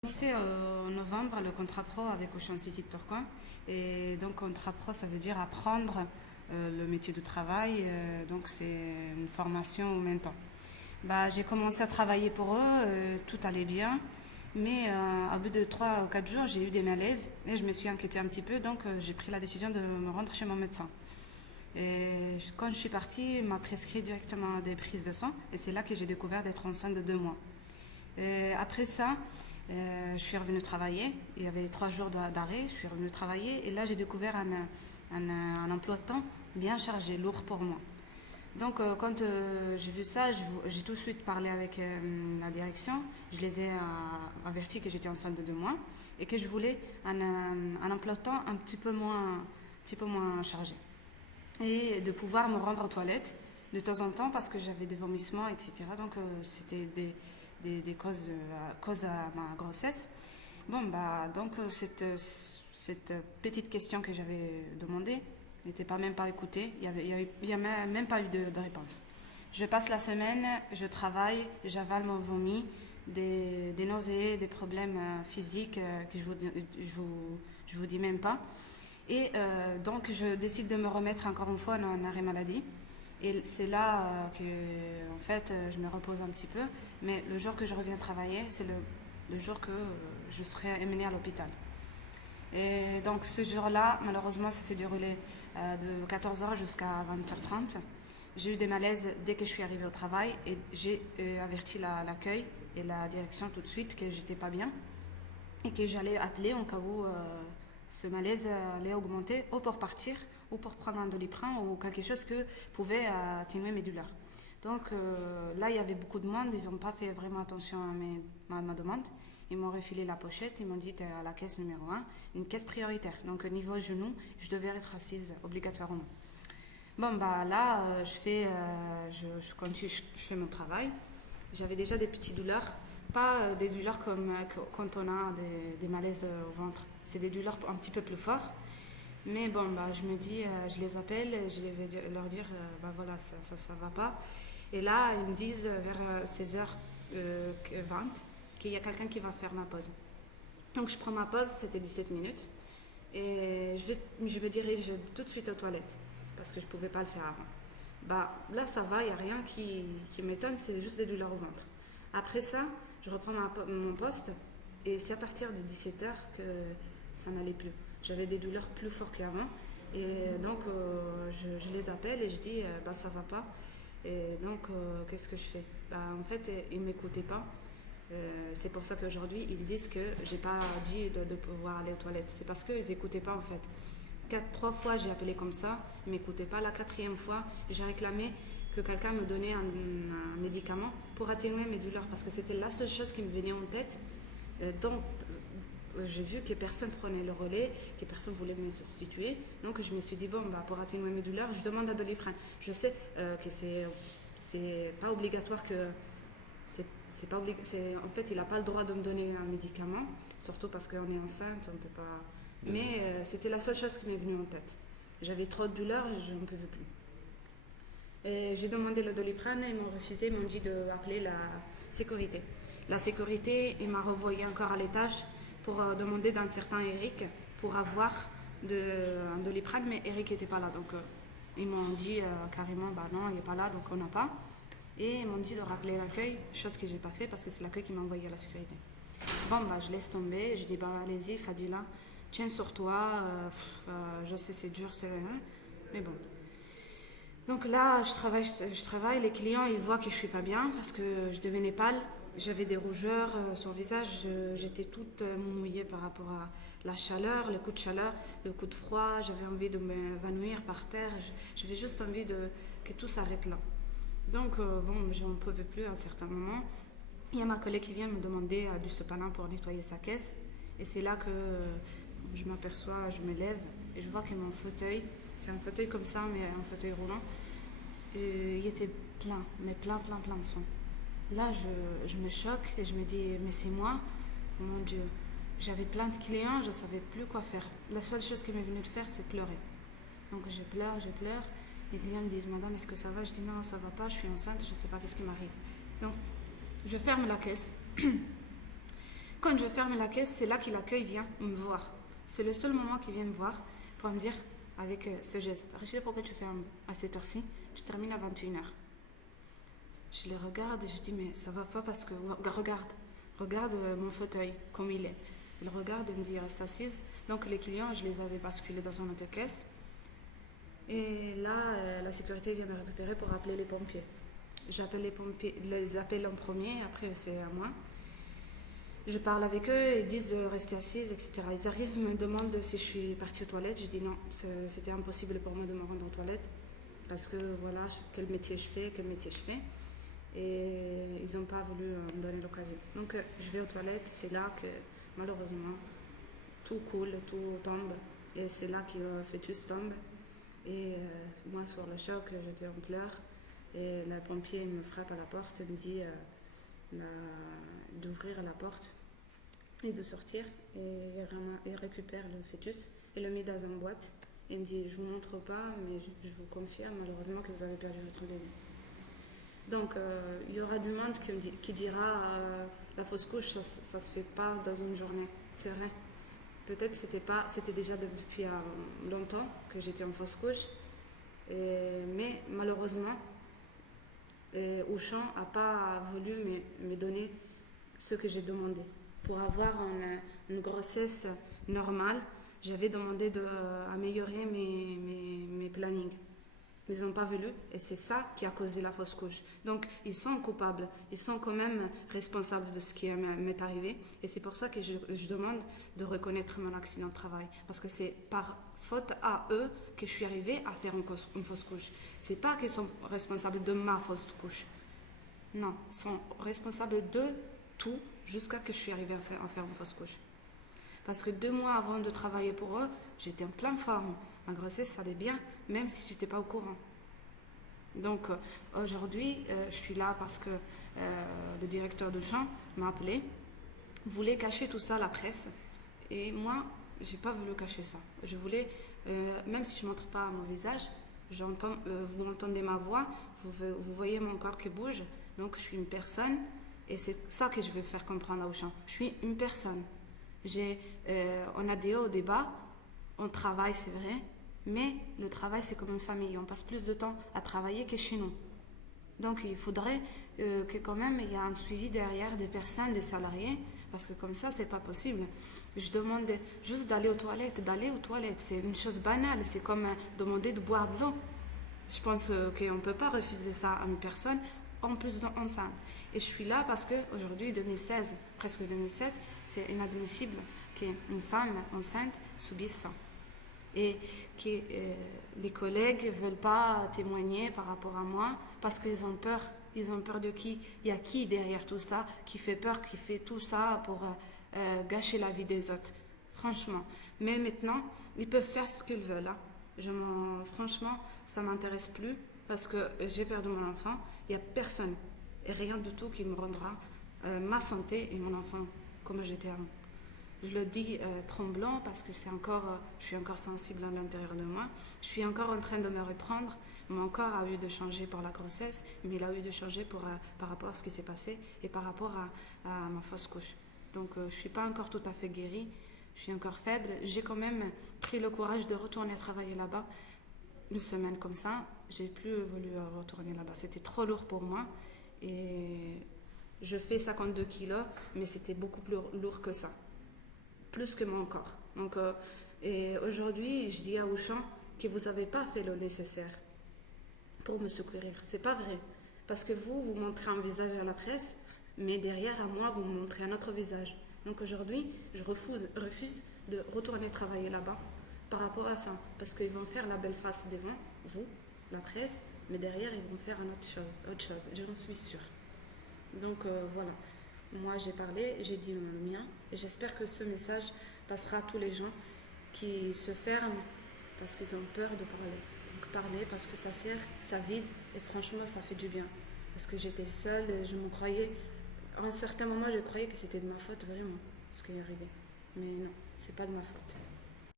Commencé en novembre le contrat pro avec Ocean City de Tourcoing. Et donc contrat pro, ça veut dire apprendre le métier du travail. Donc c'est une formation au même temps. J'ai commencé à travailler pour eux, tout allait bien. Mais au bout de 3 ou 4 jours, j'ai eu des malaises et je me suis inquiétée un petit peu. Donc j'ai pris la décision de me rendre chez mon médecin. Et quand je suis partie, il m'a prescrit directement des prises de sang. Et c'est là que j'ai découvert d'être enceinte de 2 mois. Et après ça, je suis revenue travailler. Il y avait 3 jours d'arrêt. Je suis revenue travailler. Et là, j'ai découvert un emploi de temps bien chargé, lourd pour moi. Donc, quand j'ai vu ça, j'ai tout de suite parlé avec la direction. Je les ai avertis que j'étais enceinte de 2 mois et que je voulais un emploi de temps un petit peu moins chargé. Et de pouvoir me rendre aux toilettes de temps en temps parce que j'avais des vomissements, etc. Donc, c'était des causes à ma grossesse. Donc cette petite question que j'avais demandée n'était pas même pas écoutée. Il y a même pas eu de réponse. Je passe la semaine, je travaille, j'avale mon vomi, des nausées, des problèmes physiques que je vous dis même pas. Et donc je décide de me remettre encore une fois en arrêt maladie. Et c'est là que, en fait, je me repose un petit peu. Mais le jour que je reviens travailler, c'est le jour que je serai emmenée à l'hôpital. Et donc ce jour-là, malheureusement, ça s'est déroulé de 14h jusqu'à 20h30. J'ai eu des malaises dès que je suis arrivée au travail et j'ai averti l'accueil et la direction tout de suite que j'étais pas bien et que j'allais appeler en cas où ce malaise allait augmenter ou pour partir ou pour prendre un Doliprane ou quelque chose que pouvait atténuer mes douleurs. Donc là, il y avait beaucoup de monde, ils n'ont pas fait vraiment attention à ma demande. Ils m'ont refilé la pochette, ils m'ont dit t'es à la caisse numéro 1, une caisse prioritaire. Donc au niveau genou, je devais être assise obligatoirement. Là, je continue, je fais mon travail. J'avais déjà des petites douleurs, pas des douleurs comme quand on a des malaises au ventre. C'est des douleurs un petit peu plus fortes. Mais je me dis, je les appelle, je vais leur dire, voilà, ça va pas. Et là, ils me disent vers 16h20 qu'il y a quelqu'un qui va faire ma pause. Donc je prends ma pause, c'était 17 minutes. Et je me dirige tout de suite aux toilettes, parce que je ne pouvais pas le faire avant. Là, ça va, il n'y a rien qui m'étonne, c'est juste des douleurs au ventre. Après ça, je reprends mon poste, et c'est à partir de 17h que ça n'allait plus. J'avais des douleurs plus fortes qu'avant. Et donc, je les appelle et je dis, ça va pas. Et donc, qu'est-ce que je fais? En fait, ils ne m'écoutaient pas. C'est pour ça qu'aujourd'hui, ils disent que j'ai pas dit de pouvoir aller aux toilettes. C'est parce qu'ils n'écoutaient pas, en fait. 3 fois, j'ai appelé comme ça, ils ne m'écoutaient pas. La 4e fois, j'ai réclamé que quelqu'un me donnait un médicament pour atténuer mes douleurs parce que c'était la seule chose qui me venait en tête. Donc, j'ai vu que personne prenait le relais, que personne voulait me substituer. Donc, je me suis dit, pour atténuer mes douleurs, je demande un Doliprane. Je sais que c'est pas obligatoire que. C'est pas en fait, il n'a pas le droit de me donner un médicament, surtout parce qu'on est enceinte, on peut pas. Mais c'était la seule chose qui m'est venue en tête. J'avais trop de douleurs et je n'en pouvais plus. Et j'ai demandé le Doliprane, ils m'ont refusé, ils m'ont dit d'appeler la sécurité. La sécurité, il m'a renvoyé encore à l'étage pour demander d'un certain Eric pour avoir un Doliprane, mais Eric n'était pas là. Donc ils m'ont dit carrément, non, il n'est pas là, donc on n'a pas. Et ils m'ont dit de rappeler l'accueil, chose que j'ai pas fait parce que c'est l'accueil qui m'a envoyé à la sécurité. Je laisse tomber, je dis allez-y Fadila, tiens sur toi, je sais c'est dur, mais bon. Donc là, je travaille, les clients ils voient que je suis pas bien parce que je devenais pâle, j'avais des rougeurs sur le visage, j'étais toute mouillée par rapport à la chaleur, le coup de chaleur, le coup de froid, j'avais envie de m'évanouir par terre, j'avais juste envie que tout s'arrête là. Donc, j'en pouvais plus à un certain moment. Il y a ma collègue qui vient me demander du sopalin pour nettoyer sa caisse. Et c'est là que je m'aperçois, je me lève et je vois que mon fauteuil, c'est un fauteuil comme ça, mais un fauteuil roulant, il était plein, mais plein de sang. Là, je me choque et je me dis, mais c'est moi, mon Dieu. J'avais plein de clients, je ne savais plus quoi faire. La seule chose qui m'est venue de faire, c'est pleurer. Donc, je pleure. Les clients me disent, madame, est-ce que ça va? Je dis, non, ça va pas, je suis enceinte, je ne sais pas ce qui m'arrive. Donc, je ferme la caisse. Quand je ferme la caisse, c'est là que l'accueil vient me voir. C'est le seul moment qu'il vient me voir pour me dire avec ce geste: Rachida, pourquoi tu fermes à cette heure-ci? Tu termines à 21h. Je les regarde et je dis: mais ça va pas, parce que regarde mon fauteuil comme il est. Il regarde et me dit: reste assise. Donc les clients, je les avais basculés dans une autre caisse. Et là, la sécurité vient me récupérer pour appeler les pompiers. J'appelle les pompiers, les appelle en premier, après c'est à moi. Je parle avec eux, ils disent de rester assise, etc. Ils arrivent, me demandent si je suis partie aux toilettes. Je dis non, c'était impossible pour moi de me rendre aux toilettes, parce que voilà, quel métier je fais. Et ils n'ont pas voulu me donner l'occasion. Donc je vais aux toilettes, c'est là que malheureusement tout coule, tout tombe. Et c'est là que le fœtus tombe. Et moi, sur le choc, j'étais en pleurs. Et le pompier me frappe à la porte, me dit d'ouvrir la porte et de sortir. Et il récupère le fœtus et le met dans une boîte. Et il me dit: je ne vous montre pas, mais je vous confirme malheureusement que vous avez perdu votre bébé. Donc il y aura du monde qui dira la fausse couche, ça ne se fait pas dans une journée. C'est vrai. Peut-être c'était déjà depuis longtemps que j'étais en fausse couche. Mais malheureusement, Auchan n'a pas voulu me donner ce que j'ai demandé. Pour avoir une grossesse normale, j'avais demandé d'améliorer mes plannings. Ils n'ont pas voulu, et c'est ça qui a causé la fausse couche. Donc, ils sont coupables, ils sont quand même responsables de ce qui m'est arrivé. Et c'est pour ça que je demande de reconnaître mon accident de travail. Parce que c'est par faute à eux que je suis arrivée à faire une fausse couche. C'est pas qu'ils sont responsables de ma fausse couche. Non, ils sont responsables de tout jusqu'à que je suis arrivée à faire une fausse couche. Parce que 2 mois avant de travailler pour eux, j'étais en pleine forme. Ma grossesse, ça allait bien, même si je n'étais pas au courant. Donc aujourd'hui, je suis là parce que le directeur de champ m'a appelé, voulait cacher tout ça à la presse. Et moi, je n'ai pas voulu cacher ça. Je voulais, même si je ne montre pas mon visage, vous entendez ma voix, vous voyez mon corps qui bouge. Donc je suis une personne, et c'est ça que je vais faire comprendre aux gens. Je suis une personne. On a des hauts, des bas, on travaille, c'est vrai, mais le travail, c'est comme une famille. On passe plus de temps à travailler que chez nous. Donc, il faudrait que quand même il y ait un suivi derrière des personnes, des salariés, parce que comme ça, c'est pas possible. Je demande juste d'aller aux toilettes. C'est une chose banale. C'est comme demander de boire de l'eau. Je pense qu'on ne peut pas refuser ça à une personne, en plus d'enceinte. Et je suis là parce qu'aujourd'hui, 2016, presque 2007, c'est inadmissible qu'une femme enceinte subisse ça. Et que les collègues ne veulent pas témoigner par rapport à moi parce qu'ils ont peur. Ils ont peur de qui? Il y a qui derrière tout ça qui fait peur, qui fait tout ça pour gâcher la vie des autres? Franchement. Mais maintenant, ils peuvent faire ce qu'ils veulent. Franchement, ça ne m'intéresse plus parce que j'ai perdu mon enfant. Il n'y a personne et rien du tout qui me rendra ma santé et mon enfant comme j'étais avant. Je le dis tremblant parce que je suis encore sensible à l'intérieur de moi. Je suis encore en train de me reprendre. Mon corps a eu de changer pour la grossesse, mais il a eu de changer par rapport à ce qui s'est passé et par rapport à ma fausse couche. Donc je ne suis pas encore tout à fait guérie, je suis encore faible. J'ai quand même pris le courage de retourner travailler là-bas. Une semaine comme ça, j'ai plus voulu retourner là-bas. C'était trop lourd pour moi et je fais 52 kilos, mais c'était beaucoup plus lourd que ça. Plus que mon corps. Donc, et aujourd'hui, je dis à Auchan que vous n'avez pas fait le nécessaire pour me secourir. C'est pas vrai. Parce que vous montrez un visage à la presse, mais derrière à moi, vous me montrez un autre visage. Donc aujourd'hui, je refuse de retourner travailler là-bas par rapport à ça. Parce qu'ils vont faire la belle face devant vous, la presse, mais derrière, ils vont faire autre chose. J'en suis sûre. Donc voilà. Moi, j'ai parlé, j'ai dit le mien, et j'espère que ce message passera à tous les gens qui se ferment parce qu'ils ont peur de parler. Donc parler parce que ça sert, ça vide, et franchement, ça fait du bien. Parce que j'étais seule, et je me croyais, à un certain moment, je croyais que c'était de ma faute, vraiment, ce qui est arrivé. Mais non, c'est pas de ma faute.